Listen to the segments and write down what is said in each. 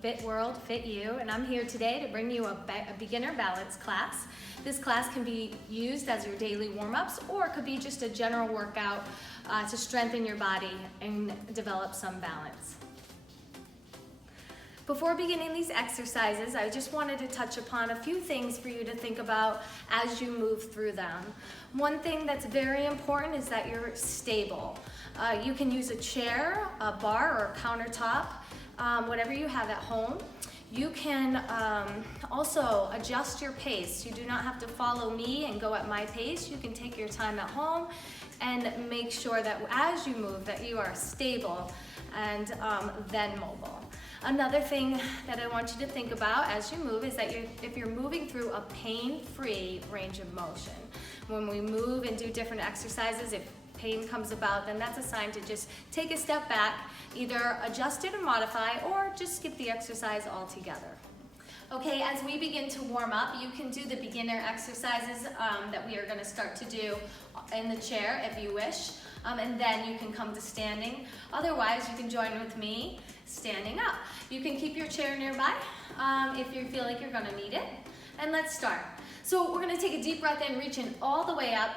Fit World, Fit You, and I'm here today to bring you a beginner balance class. This class can be used as your daily warm-ups, or it could be just a general workout to strengthen your body and develop some balance. Before beginning these exercises, I just wanted to touch upon a few things for you to think about as you move through them. One thing that's very important is that you're stable. You can use a chair, a bar, or a countertop, whatever you have at home. You can also adjust your pace. You do not have to follow me and go at my pace. You can take your time at home and make sure that as you move that you are stable and then mobile. Another thing that I want you to think about as you move is that if you're moving through a pain-free range of motion. When we move and do different exercises, if pain comes about, then that's a sign to just take a step back, either adjust it or modify, or just skip the exercise altogether. Okay, as we begin to warm up, you can do the beginner exercises that we are going to start to do in the chair if you wish, and then you can come to standing. Otherwise, you can join with me standing up. You can keep your chair nearby if you feel like you're going to need it. And let's start. So we're going to take a deep breath in, reaching all the way up,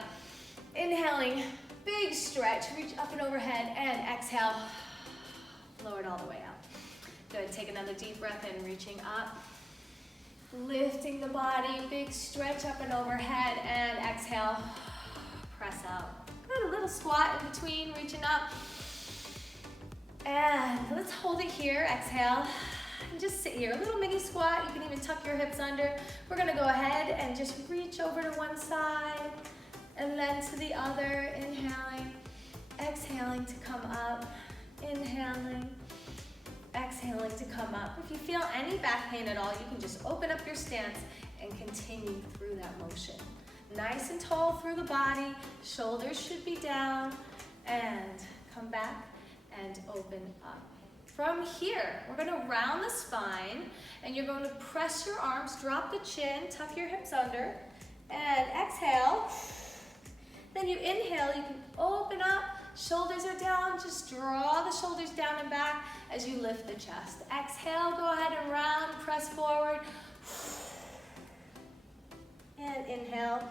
inhaling, big stretch, reach up and overhead, and exhale, lower it all the way up. Good, take another deep breath in, reaching up, lifting the body, big stretch up and overhead, and exhale, press out. Good, a little squat in between, reaching up. And let's hold it here, exhale, and just sit here. A little mini squat, you can even tuck your hips under. We're gonna go ahead and just reach over to one side, and then to the other, inhaling, exhaling to come up, inhaling, exhaling to come up. If you feel any back pain at all, you can just open up your stance and continue through that motion. Nice and tall through the body, shoulders should be down, and come back and open up. From here, we're gonna round the spine, and you're going to press your arms, drop the chin, tuck your hips under, and exhale. Then you inhale, you can open up, shoulders are down, just draw the shoulders down and back as you lift the chest. Exhale, go ahead and round, press forward. And inhale,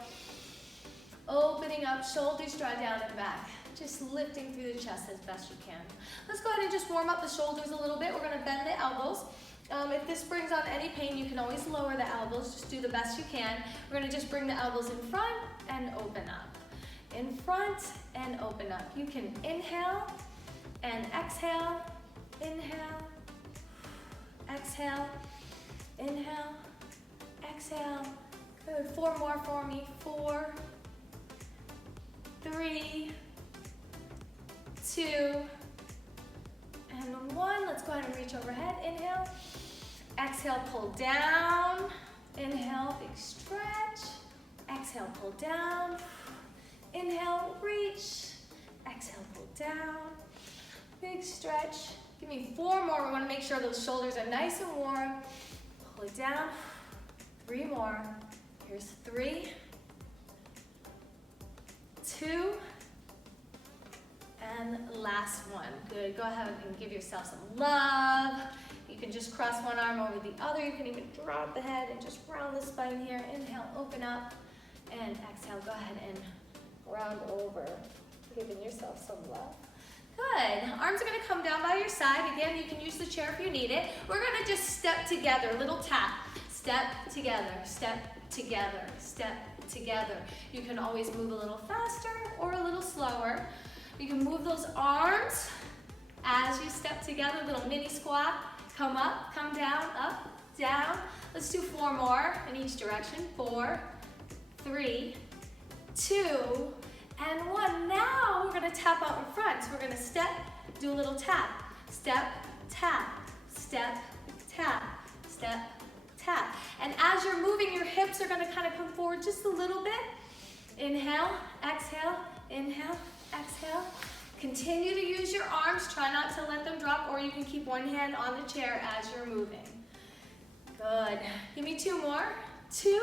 opening up, shoulders draw down and back. Just lifting through the chest as best you can. Let's go ahead and just warm up the shoulders a little bit. We're gonna bend the elbows. If this brings on any pain, you can always lower the elbows. Just do the best you can. We're gonna just bring the elbows in front and open up. In front and open up. You can inhale and exhale, inhale, exhale, inhale, exhale. Good, 4 more for me. 4, 3, 2, and 1. Let's go ahead and reach overhead. Inhale, exhale, pull down. Inhale, big stretch. Exhale, pull down. Inhale, reach. Exhale, pull down. Big stretch. Give me 4 more. We want to make sure those shoulders are nice and warm. Pull it down. 3 more. Here's 3, 2, and last one. Good, go ahead and give yourself some love. You can just cross one arm over the other. You can even drop the head and just round the spine here. Inhale, open up, and exhale, go ahead and round over, giving yourself some love. Good, arms are gonna come down by your side. Again, you can use the chair if you need it. We're gonna just step together, little tap. Step together, step together, step together. You can always move a little faster or a little slower. You can move those arms as you step together, little mini squat. Come up, come down, up, down. Let's do 4 more in each direction. 4, 3, 2, and 1. Now we're gonna tap out in front. So we're gonna step, do a little tap. Step, tap, step, tap, step, tap. And as you're moving, your hips are gonna kind of come forward just a little bit. Inhale, exhale, inhale, exhale. Continue to use your arms. Try not to let them drop, or you can keep one hand on the chair as you're moving. Good. Give me 2 more. 2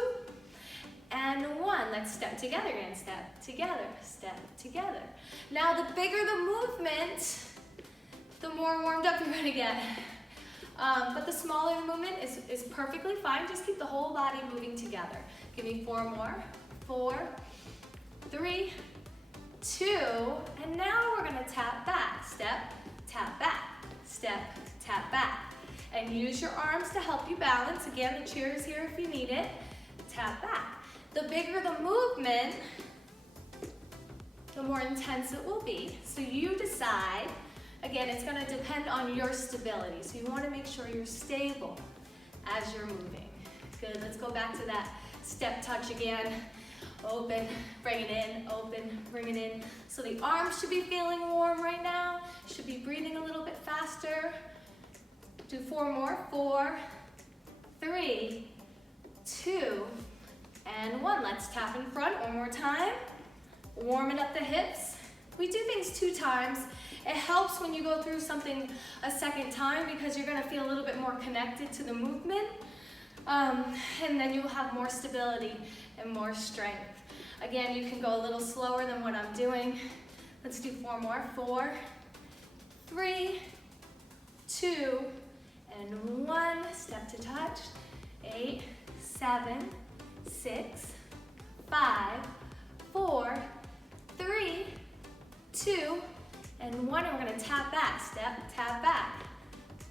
and 1. Let's step together again. Step together, step together. Now the bigger the movement, the more warmed up you're gonna get. But the smaller movement is perfectly fine. Just keep the whole body moving together. Give me 4 more. 4, 3, 2, and now we're gonna tap back. Step, tap back. Step, tap back. And use your arms to help you balance. Again, the chair is here if you need it. Tap back. The bigger the movement, the more intense it will be. So you decide. Again, it's gonna depend on your stability. So you wanna make sure you're stable as you're moving. Good, let's go back to that step touch again. Open, bring it in, open, bring it in. So the arms should be feeling warm right now. Should be breathing a little bit faster. Do 4 more. 4, 3, 2, and 1. Let's tap in front one more time. Warming up the hips. We do things 2 times. It helps when you go through something a second time because you're gonna feel a little bit more connected to the movement. And then you'll have more stability and more strength. Again, you can go a little slower than what I'm doing. Let's do 4 more. 4, 3, 2, and 1. Step to touch. 8, 7, 6, 5, 4, 3, 2, and 1. And we're gonna tap back. Step, tap back,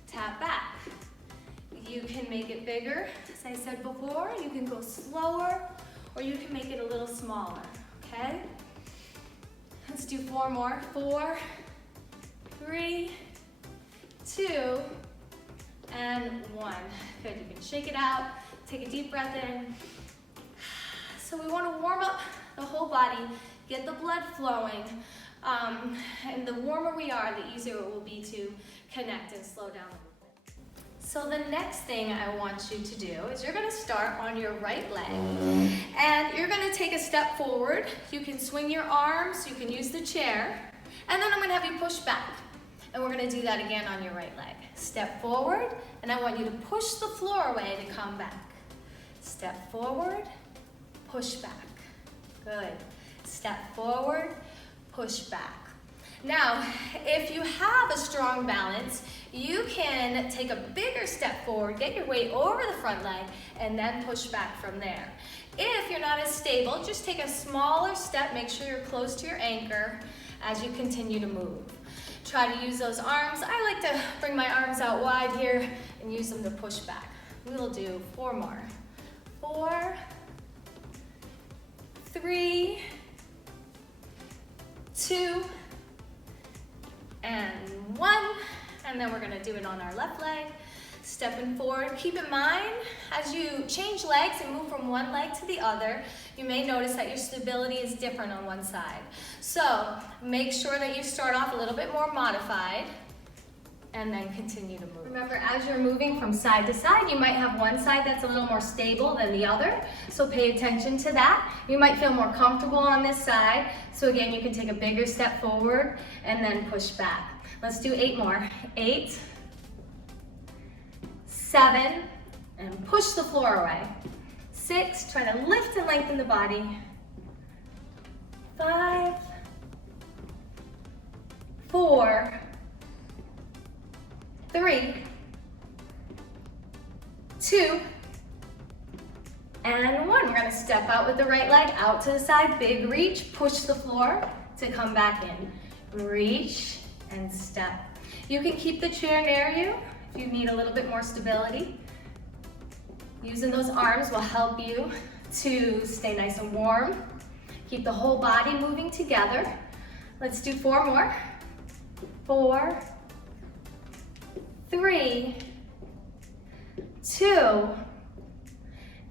tap back. You can make it bigger. As I said before, you can go slower or you can make it a little smaller, okay? Let's do 4 more. 4, 3, 2, and 1. Good, you can shake it out. Take a deep breath in. So we want to warm up the whole body, get the blood flowing, and the warmer we are, the easier it will be to connect and slow down the movement. So the next thing I want you to do is you're gonna start on your right leg and you're gonna take a step forward. You can swing your arms, you can use the chair, and then I'm gonna have you push back. And we're gonna do that again on your right leg. Step forward, and I want you to push the floor away to come back. Step forward, push back. Good. Step forward, push back. Now, if you have a strong balance, you can take a bigger step forward, get your weight over the front leg, and then push back from there. If you're not as stable, just take a smaller step, make sure you're close to your anchor as you continue to move. Try to use those arms. I like to bring my arms out wide here and use them to push back. We'll do 4 more. 4, 3, 2, and 1, and then we're gonna do it on our left leg, stepping forward. Keep in mind, as you change legs and move from one leg to the other, you may notice that your stability is different on one side. So make sure that you start off a little bit more modified and then continue to move. Remember, as you're moving from side to side, you might have one side that's a little more stable than the other, so pay attention to that. You might feel more comfortable on this side, so again, you can take a bigger step forward and then push back. Let's do 8 more. 8, 7, and push the floor away. 6, try to lift and lengthen the body. 5, 4, 3, 2, and 1. We're gonna step out with the right leg, out to the side, big reach, push the floor to come back in. Reach and step. You can keep the chair near you if you need a little bit more stability. Using those arms will help you to stay nice and warm. Keep the whole body moving together. Let's do 4 more. 4, 3, 2,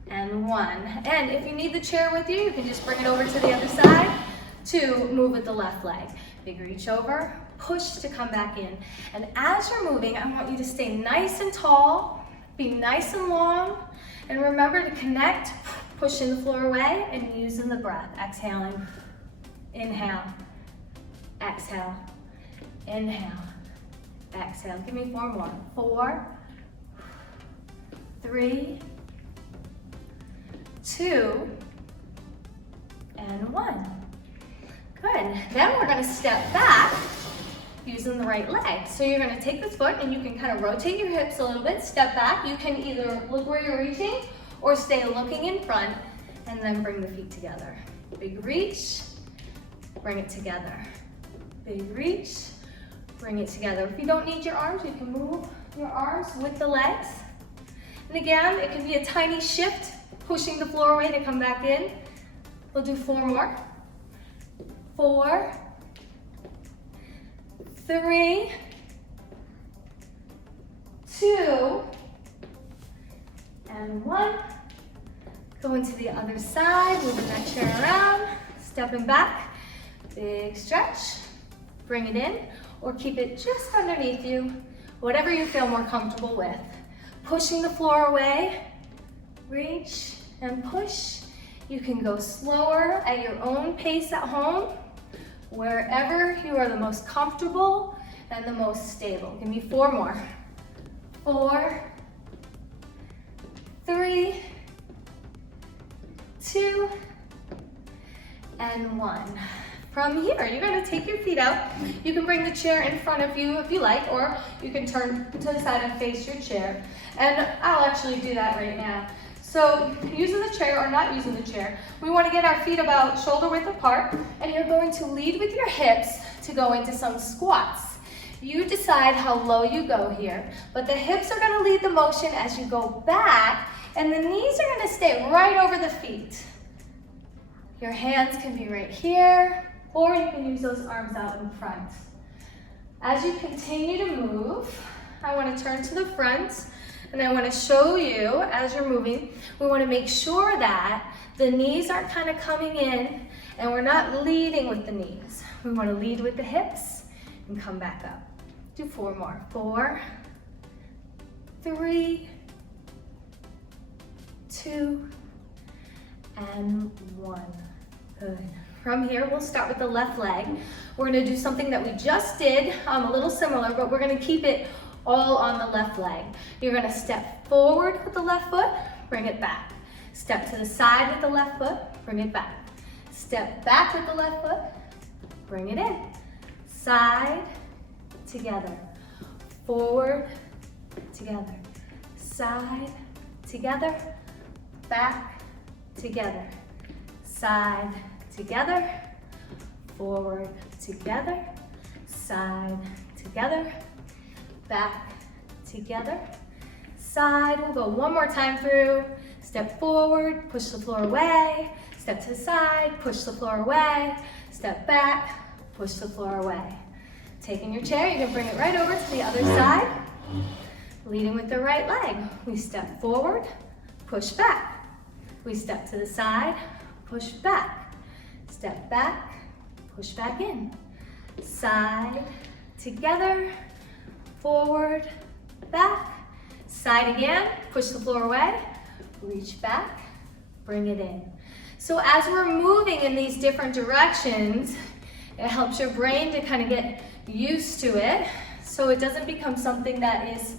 and 1. And if you need the chair with you, you can just bring it over to the other side to move with the left leg. Big reach over, push to come back in. And as you're moving, I want you to stay nice and tall, be nice and long, and remember to connect, pushing the floor away and using the breath. Exhaling, inhale, exhale, inhale, exhale. Give me 4 more. 4, 3, 2, and 1. Good. Then we're going to step back using the right leg. So you're gonna take this foot and you can kind of rotate your hips a little bit, step back. You can either look where you're reaching or stay looking in front and then bring the feet together. Big reach, bring it together. Big reach, bring it together. If you don't need your arms, you can move your arms with the legs. And again, it can be a tiny shift, pushing the floor away to come back in. We'll do 4 more. 4, 3, 2, and 1. Going to the other side, moving that chair around, stepping back, big stretch, bring it in, or keep it just underneath you, whatever you feel more comfortable with. Pushing the floor away, reach and push. You can go slower at your own pace at home, wherever you are the most comfortable and the most stable. Give me 4 more. 4, 3, 2, and 1. From here, you're gonna take your feet out. You can bring the chair in front of you if you like, or you can turn to the side and face your chair. And I'll actually do that right now. So using the chair or not using the chair, we wanna get our feet about shoulder width apart, and you're going to lead with your hips to go into some squats. You decide how low you go here, but the hips are gonna lead the motion as you go back, and the knees are gonna stay right over the feet. Your hands can be right here, or you can use those arms out in front. As you continue to move, I want to turn to the front, and I want to show you, as you're moving, we want to make sure that the knees aren't kind of coming in, and we're not leading with the knees. We want to lead with the hips and come back up. Do 4 more. 4, 3, 2, and 1. Good. From here, we'll start with the left leg. We're gonna do something that we just did, a little similar, but we're gonna keep it all on the left leg. You're gonna step forward with the left foot, bring it back. Step to the side with the left foot, bring it back. Step back with the left foot, bring it in. Side, together. Forward, together. Side, together. Back, together. Side, together, forward, together, side, together, back, together, side. We'll go 1 more time through. Step forward, push the floor away, step to the side, push the floor away, step back, push the floor away. Taking your chair, you can bring it right over to the other side, leading with the right leg. We step forward, push back. We step to the side, push back. Step back, push back in. Side, together, forward, back. Side again, push the floor away, reach back, bring it in. So as we're moving in these different directions, it helps your brain to kind of get used to it, so it doesn't become something that is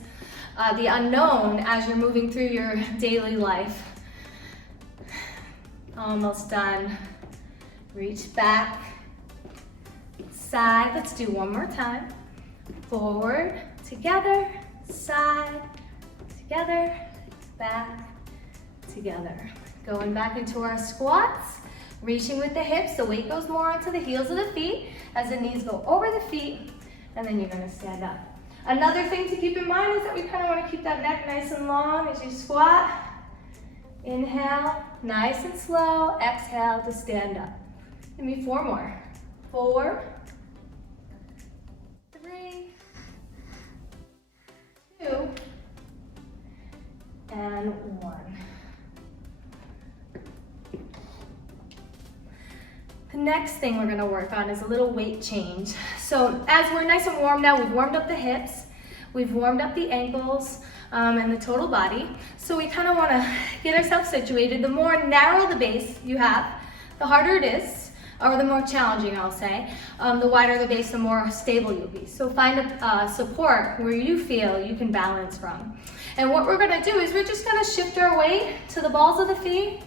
the unknown as you're moving through your daily life. Almost done. Reach back, side. Let's do 1 more time. Forward, together, side, together, back, together. Going back into our squats, reaching with the hips. The weight goes more onto the heels of the feet as the knees go over the feet, and then you're gonna stand up. Another thing to keep in mind is that we kind of want to keep that neck nice and long as you squat. Inhale, nice and slow. Exhale to stand up. Give me 4 more. 4, 3, 2, and 1. The next thing we're going to work on is a little weight change. So as we're nice and warm now, we've warmed up the hips, we've warmed up the ankles, and the total body. So we kind of want to get ourselves situated. The more narrow the base you have, the harder it is, or the more challenging, I'll say. The wider the base, the more stable you'll be. So find a support where you feel you can balance from. And what we're gonna do is we're just gonna shift our weight to the balls of the feet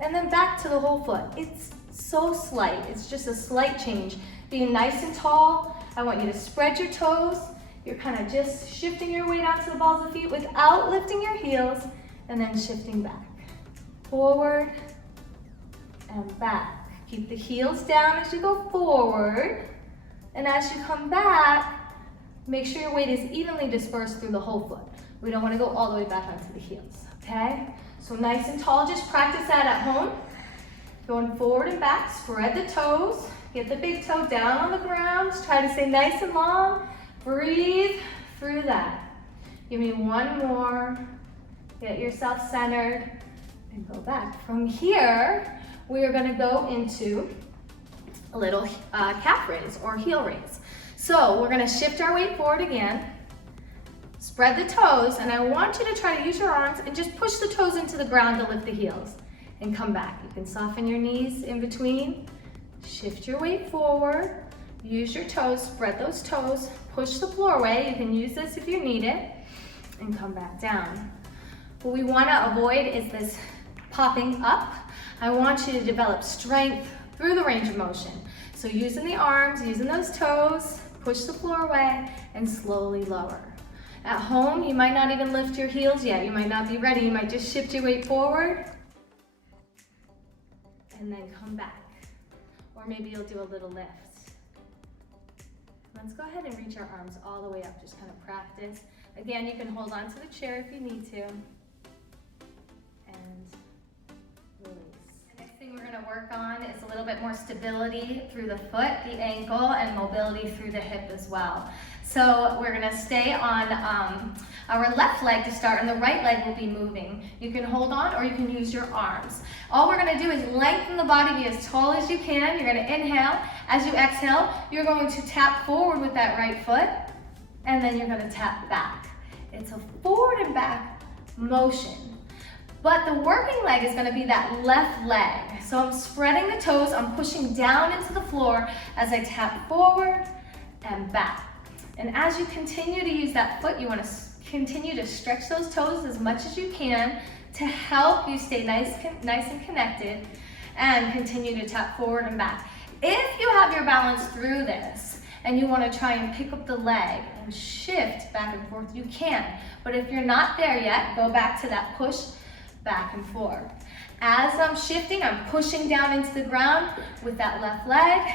and then back to the whole foot. It's so slight, it's just a slight change. Being nice and tall I want you to spread your toes. You're kind of just shifting your weight out to the balls of the feet without lifting your heels, and then shifting back. Forward and back. Keep the heels down as you go forward. And as you come back, make sure your weight is evenly dispersed through the whole foot. We don't want to go all the way back onto the heels, okay? So nice and tall, just practice that at home. Going forward and back, spread the toes. Get the big toe down on the ground. Just try to stay nice and long. Breathe through that. Give me one more. Get yourself centered and go back. From here, we are going to go into a little calf raise or heel raise. So we're going to shift our weight forward again. Spread the toes, and I want you to try to use your arms and just push the toes into the ground to lift the heels and come back. You can soften your knees in between. Shift your weight forward. Use your toes, spread those toes, push the floor away. You can use this if you need it, and come back down. What we want to avoid is this popping up. I want you to develop strength through the range of motion. So using the arms, using those toes, push the floor away, and slowly lower. At home, you might not even lift your heels yet. You might not be ready. You might just shift your weight forward, and then come back. Or maybe you'll do a little lift. Let's go ahead and reach our arms all the way up, just kind of practice. Again, you can hold on to the chair if you need to. And release. The next thing we're going to work on is a little bit more stability through the foot, the ankle, and mobility through the hip as well. So we're going to stay on our left leg to start, and the right leg will be moving. You can hold on or you can use your arms. All we're going to do is lengthen the body, be as tall as you can. You're going to inhale. As you exhale, you're going to tap forward with that right foot, and then you're going to tap back. It's a forward and back motion. But the working leg is going to be that left leg. So I'm spreading the toes, I'm pushing down into the floor as I tap forward and back. And as you continue to use that foot, you want to continue to stretch those toes as much as you can to help you stay nice and connected, and continue to tap forward and back. If you have your balance through this and you want to try and pick up the leg and shift back and forth, you can. But if you're not there yet, go back to that push back and forth. As I'm shifting, I'm pushing down into the ground with that left leg,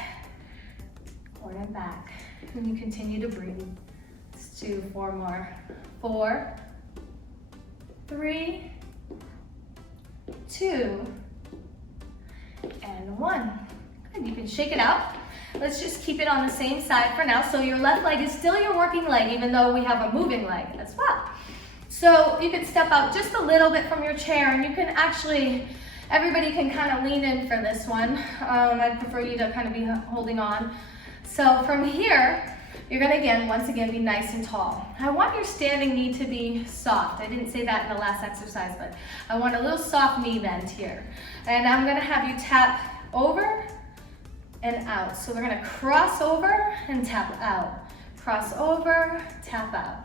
forward and back. And you continue to breathe. Let's do 4 more. 4, 3, 2, and 1. Good, you can shake it out. Let's just keep it on the same side for now. So your left leg is still your working leg, even though we have a moving leg as well. So you can step out just a little bit from your chair, and you can actually, everybody can kind of lean in for this one. I'd prefer you to kind of be holding on. So from here, you're gonna once again, be nice and tall. I want your standing knee to be soft. I didn't say that in the last exercise, but I want a little soft knee bend here. And I'm gonna have you tap over and out. So we're gonna cross over and tap out. Cross over, tap out.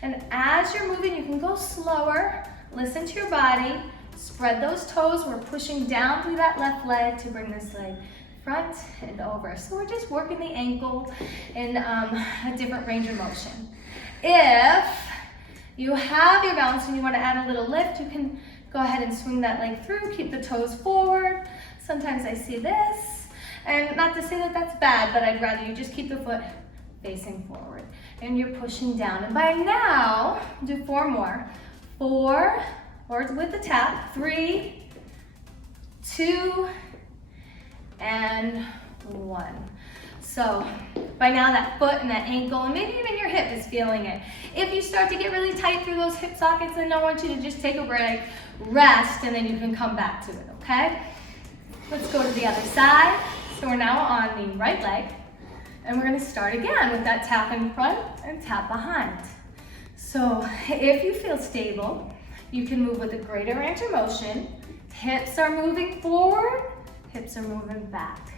And as you're moving, you can go slower. Listen to your body. Spread those toes. We're pushing down through that left leg to bring this leg front and over. So we're just working the ankle in a different range of motion. If you have your balance and you want to add a little lift, you can go ahead and swing that leg through. Keep the toes forward. Sometimes I see this. And not to say that that's bad, but I'd rather you just keep the foot facing forward. And you're pushing down. And by now, do 4 more. 4, or with the tap. 3, 2, and 1. So by now that foot and that ankle and maybe even your hip is feeling it. If you start to get really tight through those hip sockets, then I want you to just take a break, rest, and then you can come back to it, okay? Let's go to the other side. So we're now on the right leg, and we're gonna start again with that tap in front and tap behind. So if you feel stable, you can move with a greater range of motion. Hips are moving forward, hips are moving back.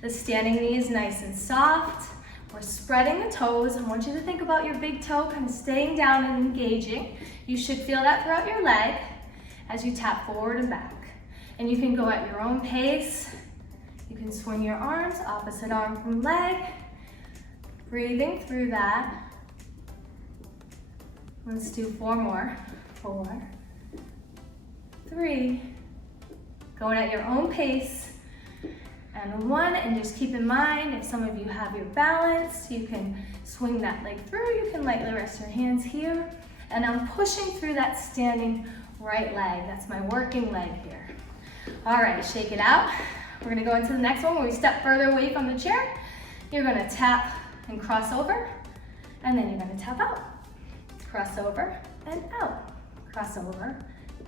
The standing knee is nice and soft. We're spreading the toes. I want you to think about your big toe kind of staying down and engaging. You should feel that throughout your leg as you tap forward and back. And you can go at your own pace. You can swing your arms, opposite arm from leg. Breathing through that. Let's do 4 more. 4, 3, going at your own pace, and 1, and just keep in mind, if some of you have your balance, you can swing that leg through, you can lightly rest your hands here, and I'm pushing through that standing right leg. That's my working leg here. All right, shake it out. We're gonna go into the next one where we step further away from the chair. You're gonna tap and cross over, and then you're gonna tap out. Cross over and out. Cross over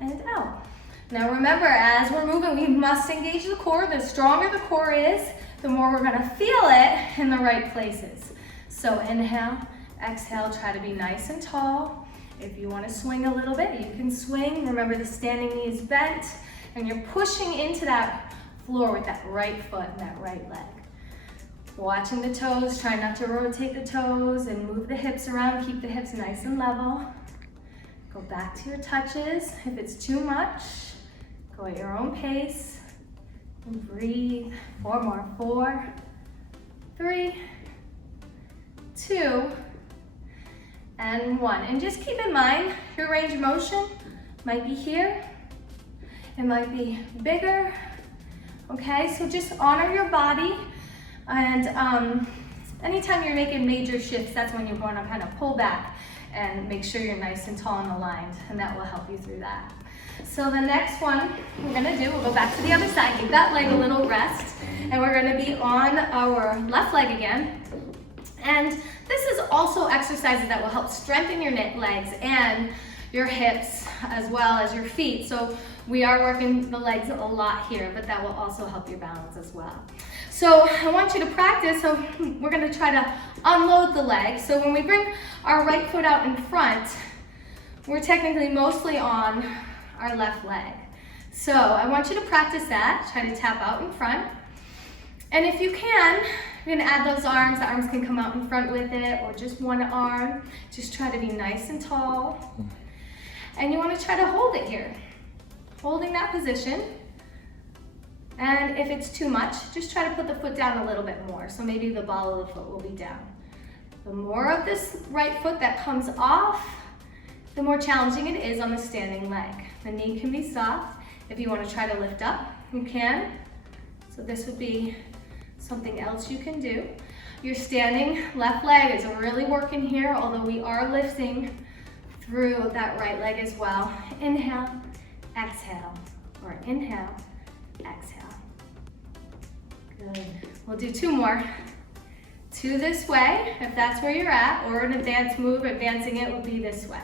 and out. Now remember, as we're moving, we must engage the core. The stronger the core is, the more we're gonna feel it in the right places. So inhale, exhale, try to be nice and tall. If you wanna swing a little bit, you can swing. Remember, the standing knee is bent, and you're pushing into that floor with that right foot and that right leg. Watching the toes, try not to rotate the toes and move the hips around, keep the hips nice and level. Go back to your touches. If it's too much, go at your own pace and breathe. 4 more, 4, 3, 2, and 1. And just keep in mind, your range of motion might be here, it might be bigger, okay? So just honor your body. And anytime you're making major shifts, that's when you're going to kind of pull back and make sure you're nice and tall and aligned, and that will help you through that. So the next one we're gonna do, we'll go back to the other side, give that leg a little rest, and we're gonna be on our left leg again. And this is also exercises that will help strengthen your legs and your hips as well as your feet. So we are working the legs a lot here, but that will also help your balance as well. So I want you to practice, so we're gonna try to unload the leg. So when we bring our right foot out in front, we're technically mostly on our left leg. So I want you to practice that, try to tap out in front. And if you can, you're gonna add those arms. The arms can come out in front with it, or just one arm. Just try to be nice and tall. And you wanna try to hold it here. Holding that position. And if it's too much, just try to put the foot down a little bit more. So maybe the ball of the foot will be down. The more of this right foot that comes off, the more challenging it is on the standing leg. The knee can be soft. If you want to try to lift up, you can. So this would be something else you can do. Your standing left leg is really working here, although we are lifting through that right leg as well. Inhale, exhale, or inhale, exhale. Good. We'll do 2 more. 2 this way, if that's where you're at, or an advanced move, advancing it will be this way.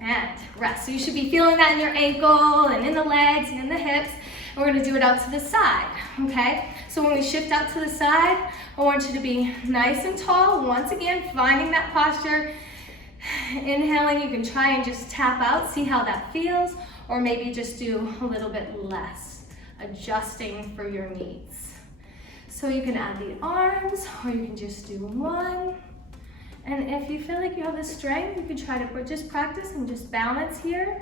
And rest. So you should be feeling that in your ankle and in the legs and in the hips. And we're gonna do it out to the side, okay? So when we shift out to the side, I want you to be nice and tall. Once again, finding that posture. Inhaling, you can try and just tap out, see how that feels, or maybe just do a little bit less, adjusting for your needs. So you can add the arms, or you can just do 1. And if you feel like you have the strength, you can try to just practice and just balance here.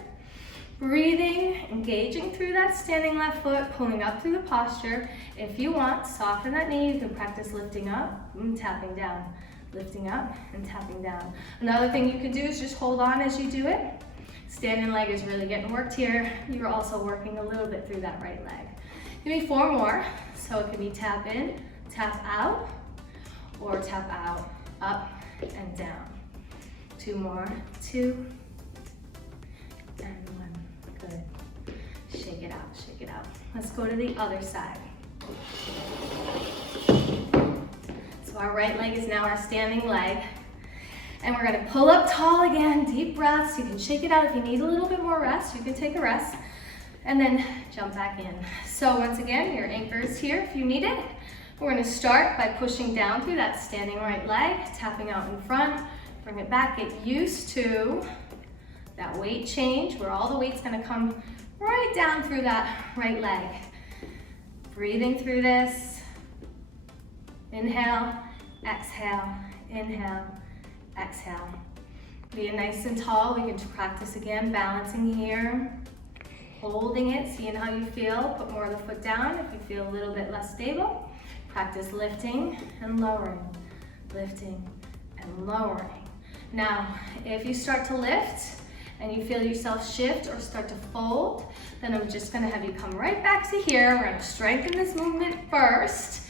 Breathing, engaging through that standing left foot, pulling up through the posture. If you want, soften that knee. You can practice lifting up and tapping down. Lifting up and tapping down. Another thing you can do is just hold on as you do it. Standing leg is really getting worked here. You're also working a little bit through that right leg. Give me 4 more. So it can be tap in, tap out, or tap out, up, and down. 2 more, 2, and 1, good. Shake it out, shake it out. Let's go to the other side. So our right leg is now our standing leg. And we're gonna pull up tall again, deep breaths. You can shake it out. If you need a little bit more rest, you can take a rest. And then jump back in. So once again, your anchor is here if you need it. We're gonna start by pushing down through that standing right leg, tapping out in front, bring it back, get used to that weight change where all the weight's gonna come right down through that right leg. Breathing through this. Inhale, exhale, inhale, exhale. Being nice and tall, we can practice again, balancing here. Holding it, seeing how you feel. Put more of the foot down if you feel a little bit less stable. Practice lifting and lowering. lifting, and lowering. Now, if you start to lift and you feel yourself shift or start to fold, then I'm just gonna have you come right back to here. We're gonna strengthen this movement first,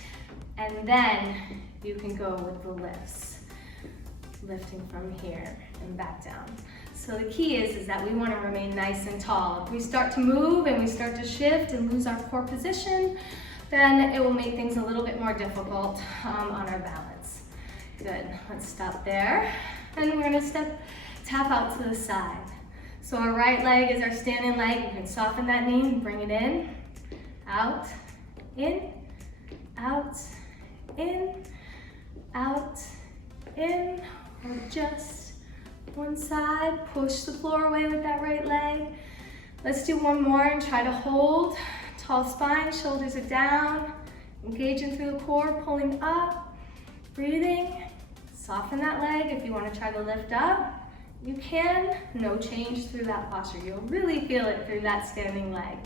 and then you can go with the lifts. Lifting from here and back down. So the key is that we wanna remain nice and tall. If we start to move and we start to shift and lose our core position, then it will make things a little bit more difficult on our balance. Good, let's stop there. And we're gonna tap out to the side. So our right leg is our standing leg. You can soften that knee and bring it in, out, in, out, in, out, in, or just one side. Push the floor away with that right leg. Let's do one more and try to hold. Tall spine, shoulders are down, engaging through the core, pulling up, breathing. Soften that leg. If you want to try to lift up, you can. No change through that posture. You'll really feel it through that standing leg.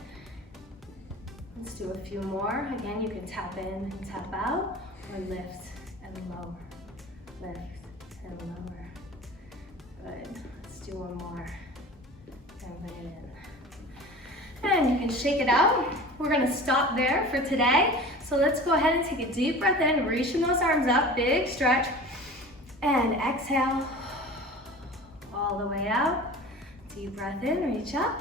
Let's do a few more. Again, you can tap in and tap out, or lift and lower. Lift and lower. Good. Let's do one more. And bring it in. And you can shake it out. We're gonna stop there for today. So let's go ahead and take a deep breath in, reaching those arms up, big stretch. And exhale, all the way out. Deep breath in, reach up.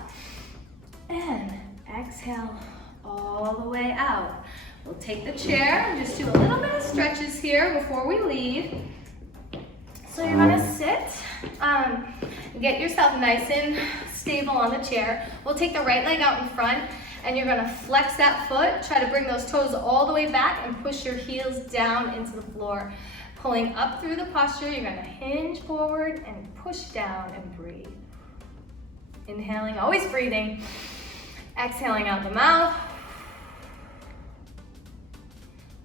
And exhale, all the way out. We'll take the chair and just do a little bit of stretches here before we leave. So you're gonna sit, get yourself nice and stable on the chair. We'll take the right leg out in front and you're gonna flex that foot. Try to bring those toes all the way back and push your heels down into the floor. Pulling up through the posture, you're gonna hinge forward and push down and breathe. Inhaling, always breathing. Exhaling out the mouth.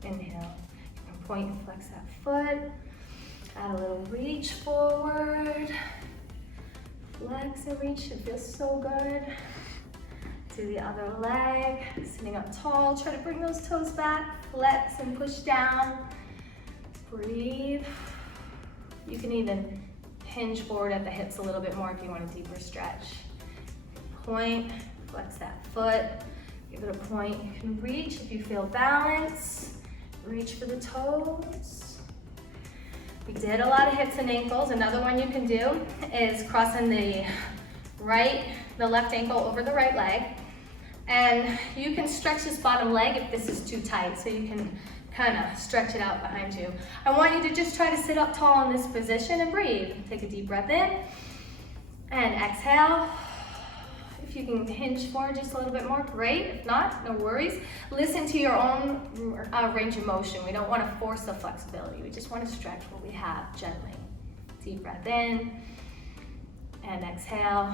Inhale, you can point and flex that foot. Add a little reach forward. Flex and reach, it feels so good. Do the other leg, sitting up tall. Try to bring those toes back. Flex and push down. Breathe. You can even hinge forward at the hips a little bit more if you want a deeper stretch. Point, flex that foot. Give it a point. You can reach if you feel balance. Reach for the toes. We did a lot of hips and ankles. Another one you can do is crossing the left ankle over the right leg. And you can stretch this bottom leg if this is too tight, so you can kind of stretch it out behind you. I want you to just try to sit up tall in this position and breathe. Take a deep breath in and exhale. If you can hinge forward just a little bit more, great. If not, no worries. Listen to your own range of motion. We don't want to force the flexibility. We just want to stretch what we have gently. Deep breath in and exhale.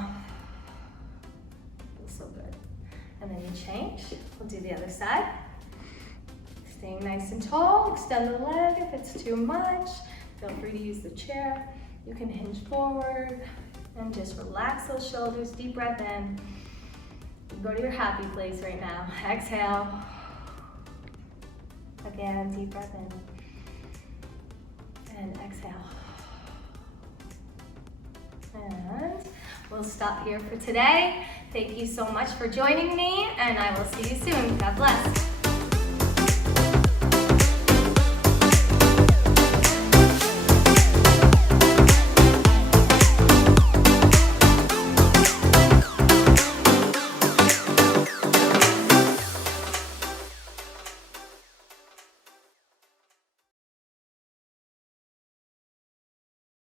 Feels so good. And then you change. We'll do the other side. Staying nice and tall. Extend the leg if it's too much. Feel free to use the chair. You can hinge forward. And just relax those shoulders, deep breath in. Go to your happy place right now. Exhale. Again, deep breath in. And exhale. And we'll stop here for today. Thank you so much for joining me, and I will see you soon. God bless.